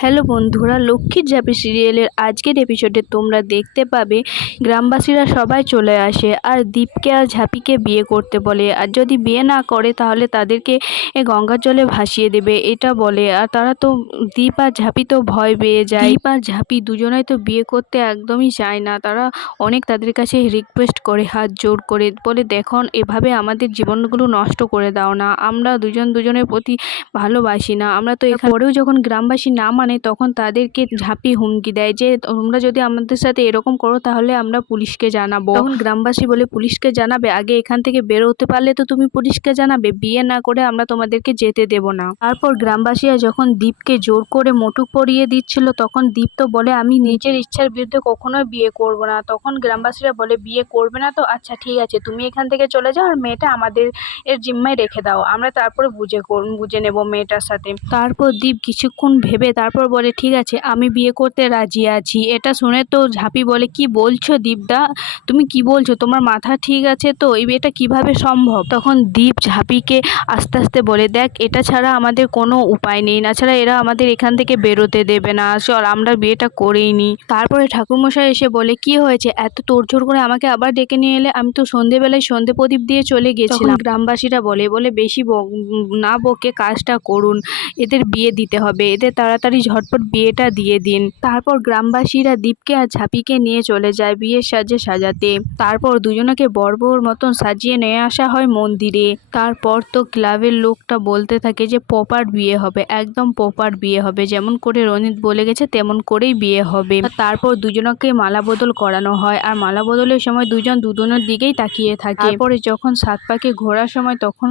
Hello বন্ধুরা, লক্ষ্মীর ঝাঁপি সিরিয়ালের আজকের এপিসোডে তোমরা দেখতে পাবে গ্রামবাসীরা সবাই চলে আসে আর দীপকে আর ঝাঁপিকে বিয়ে করতে বলে। আর যদি বিয়ে না করে তাহলে তাদেরকে গঙ্গার জলে ভাসিয়ে দেবে এটা বলে। আর তারা তো দীপ আর ঝাঁপি তো ভয় পেয়ে যায়। দীপ আর ঝাঁপি দুজনেই তো বিয়ে করতে একদমই চায় না। তারা অনেক তাদের কাছে রিকোয়েস্ট করে, হাত জোর করে বলে, দেখুন এভাবে আমাদের জীবনগুলো নষ্ট করে দাও না, আমরা দুজন দুজনের প্রতি ভালোবাসি না। আমরা তো পরেও যখন গ্রামবাসী না মানে তখন তাদেরকে ঝাঁপি হুমকি দেয় যে তোমরা যদি আমাদের সাথে এরকম করো তাহলে আমরা পুলিশকে জানাবো। তখন গ্রামবাসী বলে, পুলিশকে জানাবে? আগে এখান থেকে বেরোতে পারলে তো তুমি পুলিশকে জানাবে, বিয়ে না করে আমরা তোমাদেরকে যেতে দেব না। তারপর গ্রামবাসীরা যখন দীপকে জোর করে মোটুক পরিয়ে দিচ্ছিল তখন দীপ তো বলে, আমি নিজের ইচ্ছার বিরুদ্ধে কখনোই বিয়ে করব না। তখন গ্রামবাসীরা বলে, বিয়ে করবে না তো আচ্ছা ঠিক আছে, তুমি এখান থেকে চলে যাও আর মেয়েটা আমাদের জিম্মায় রেখে দাও, আমরা তারপরে বুঝে নেব মেয়েটার সাথে। তারপর দীপ কিছুক্ষণ ভেবে তারপর বলে, ঠিক আছে আমি বিয়ে করতে রাজি আছি। এটা শুনে তো ঝাঁপি বলে, কি বলছো দীপদা, তুমি কি বলছো, তোমার মাথা ঠিক আছে তো, এটা কিভাবে সম্ভব? তখন দীপ ঝাঁপিকে আস্তে আস্তে বলে, দেখ এটা ছাড়া আমাদের কোনো উপায় নেই, না ছাড়া এরা আমাদের এখান থেকে বেরোতে দেবে না, চল আমরা বিয়েটা করেই নিই। তারপরে ঠাকুরমশাই এসে বলে, কি হয়েছে, এত তোড়জোড় করে আমাকে আবার ডেকে নিয়ে এলে? আমি তো সন্ধেবেলায় সন্ধে প্রদীপ দিয়ে চলে গেছিলাম। গ্রামবাসীরা বলে বেশি না বকে কাজটা করুন, এদের বিয়ে দিতে হবে, এদের তাড়াতাড়ি ঝটপট বিয়েটা দিয়ে দিন। তারপর গ্রামবাসীরা দীপকে আর ঝাঁপিকে নিয়ে চলে যায় বিয়ের সাজে সাজাতে। তারপর দুজনকে বর মতন সাজিয়ে নিয়ে আসা হয় মন্দিরে। তারপর তো ক্লাবের লোকটা বলতে থাকে যে প্রপার বিয়ে হবে, একদম প্রপার বিয়ে হবে, যেমন করে রনিত বলে গেছে তেমন করেই বিয়ে হবে। তারপর দুজনকে মালা বদল করানো হয় আর মালা বদলের সময় দুজনের দিকেই তাকিয়ে থাকে। তারপরে যখন সাত পাকে ঘোরার সময় তখন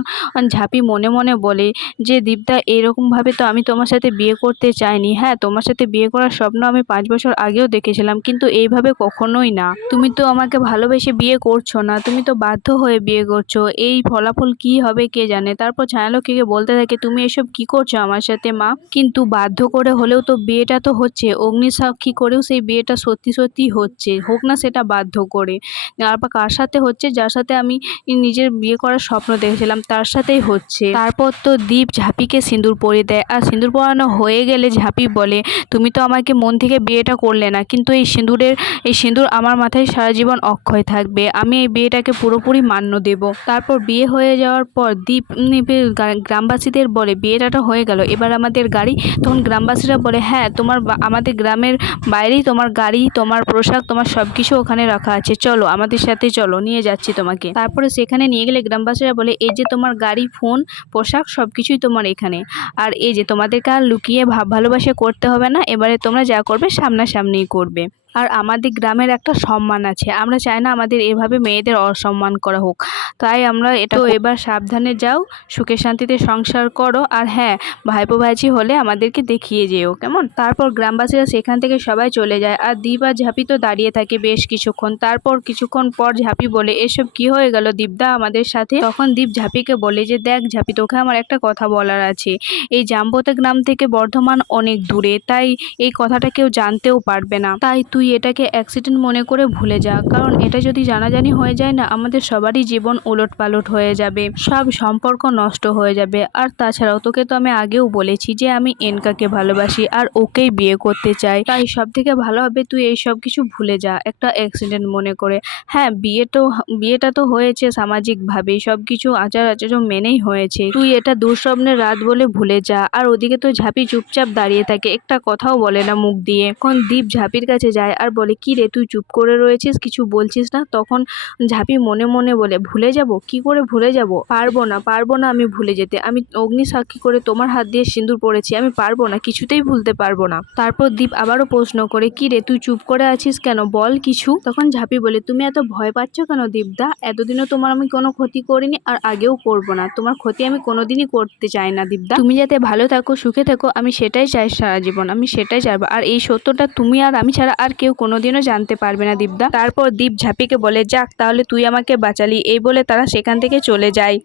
ঝাঁপি মনে মনে বলে যে, দীপদা এরকমভাবে তো আমি তোমার সাথে বিয়ে করতে চাইনি। হ্যাঁ, তোমার সাথে বিয়ে করার স্বপ্ন আমি 5 বছর আগেও দেখেছিলাম, কিন্তু এইভাবে কখনোই না। তুমি তো আমাকে ভালোবেসে বিয়ে করছো না, তুমি তো বাধ্য হয়ে বিয়ে করছো, এই ফলাফল কি হবে কে জানে। তারপর ছায়ালক্ষ্মীকে বলতে থাকে, তুমি এসব কি করছো আমার সাথে মা? কিন্তু বাধ্য করে হলেও তো বিয়েটা তো হচ্ছে, অগ্নিসাক্ষী করেও সেই বিয়েটা সত্যি সত্যি হচ্ছে, হোক না সেটা বাধ্য করে। তারপর কার সাথে হচ্ছে? যার সাথে আমি নিজের বিয়ে করার স্বপ্ন দেখেছিলাম তার সাথেই হচ্ছে। তারপর তো দীপ ঝাঁপিকে সিঁদুর পরিয়ে দেয় আর সিঁদুর পরানো হয়ে গেলে ঝাঁপি বলে, তুমি তো আমাকে মন থেকে বিয়েটা করলে না, কিন্তু এই সিঁদুর আমার মাথায় সারা জীবন অক্ষয় থাকবে, আমি এই বিয়েটাকে পুরোপুরি মান্য দেব। তারপর বিয়ে হয়ে যাওয়ার পর দীপ গ্রামবাসীদের বলে, বিয়েটা হয়ে গেল, এবার আমাদের গাড়ি। তখন গ্রামবাসীরা বলে, হ্যাঁ আমাদের গ্রামের বাইরেই তোমার গাড়ি, তোমার পোশাক, তোমার সব কিছু ওখানে রাখা আছে, চলো আমাদের সাথে চলো, নিয়ে যাচ্ছি তোমাকে। তারপরে সেখানে নিয়ে গেলে গ্রামবাসীরা বলে, এই যে তোমার গাড়ি, ফোন, পোশাক সব কিছুই তোমার এখানে, আর এই যে তোমাদেরকে আর লুকিয়ে ভালোবাসা করতে হবে না, এবারে তোমরা যা করবে সামনাসামনিই করবে। আর আমাদের গ্রামের একটা সম্মান আছে, আমরা চাই না আমাদের এভাবে মেয়েদের অসম্মান করা হোক, তাই আমরা এটা। তো এবার সাবধানে যাও, সুখে শান্তিতে সংসার করো, আর হ্যাঁ ভাইপো ভাইঝি হলে আমাদেরকে দেখিয়ে যেও, কেমন? তারপর গ্রামবাসীরা সেখান থেকে সবাই চলে যায় আর দীপ আর ঝাঁপি তো দাঁড়িয়ে থাকে বেশ কিছুক্ষণ। তারপর কিছুক্ষণ পর ঝাঁপি বলে, এসব কি হয়ে গেল দীপদা আমাদের সাথে? তখন দীপ ঝাঁপিকে বলে যে, দেখ ঝাঁপি, তোকে আমার একটা কথা বলার আছে, এই জাম্বতা গ্রাম থেকে বর্ধমান অনেক দূরে, তাই এই কথাটা কেউ জানতেও পারবে না, তাই তুই এটাকে অ্যাক্সিডেন্ট মনে করে ভুলে যা, কারণ এটা যদি জানাজানি হয়ে যায় না আমাদের সবারই জীবন ওলটপালট হয়ে যাবে, সব সম্পর্ক নষ্ট হয়ে যাবে। আর তাছাড়াও তোকে তো আমি আগেও বলেছি যে আমি এনকাকে ভালোবাসি আর ওকেই বিয়ে করতে চাই, তাই সব থেকে ভালো হবে তুই এই সব কিছু ভুলে যা একটা অ্যাক্সিডেন্ট মনে করে। হ্যাঁ বিয়েটা তো হয়েছে সামাজিকভাবেই, সব কিছু আচার আচরণ মেনেই হয়েছে, তুই এটা দুঃস্বপ্নের রাত বলে ভুলে যা। আর ওদিকে তো ঝাঁপি চুপচাপ দাঁড়িয়ে থাকে, একটা কথাও বলে না মুখ দিয়ে। এখন দীপ ঝাঁপির কাছে যায় আর বলে, কি রে তুই চুপ করে রয়েছিস, কিছু বলছিস না? তখন ঝাঁপি মনে মনে বলে, ভুলে যাব? কি করে ভুলে যাব? পারবো না আমি ভুলে যেতে, আমি অগ্নিসাক্ষী করে তোমার হাত দিয়ে সিঁদুর পড়েছি, আমি পারবো না, কিছুতেই ভুলতে পারবো না। তারপর দীপ আবারও প্রশ্ন করে, কি রে তুই চুপ করে আছিস কেন, বল কিছু। তখন ঝাঁপি বলে, তুমি এত ভয় পাচ্ছ কেন দীপদা? এতদিনও তোমার আমি কোনো ক্ষতি করিনি আর আগেও করব না, তোমার ক্ষতি আমি কোনোদিনই করতে চাই না দীপদা, তুমি যাতে ভালো থাকো, সুখে থাকো, আমি সেটাই চাই সারা জীবন, আমি সেটাই চাইবো, আর এই সত্যটা তুমি আর আমি ছাড়া আর কেউ কোনোদিনও জানতে পারবে না দীপদা। তারপর দীপ ঝাঁপিকে বলে, যাক তাহলে তুই আমাকে বাঁচালি, এই বলে তারা সেখান থেকে চলে যায়।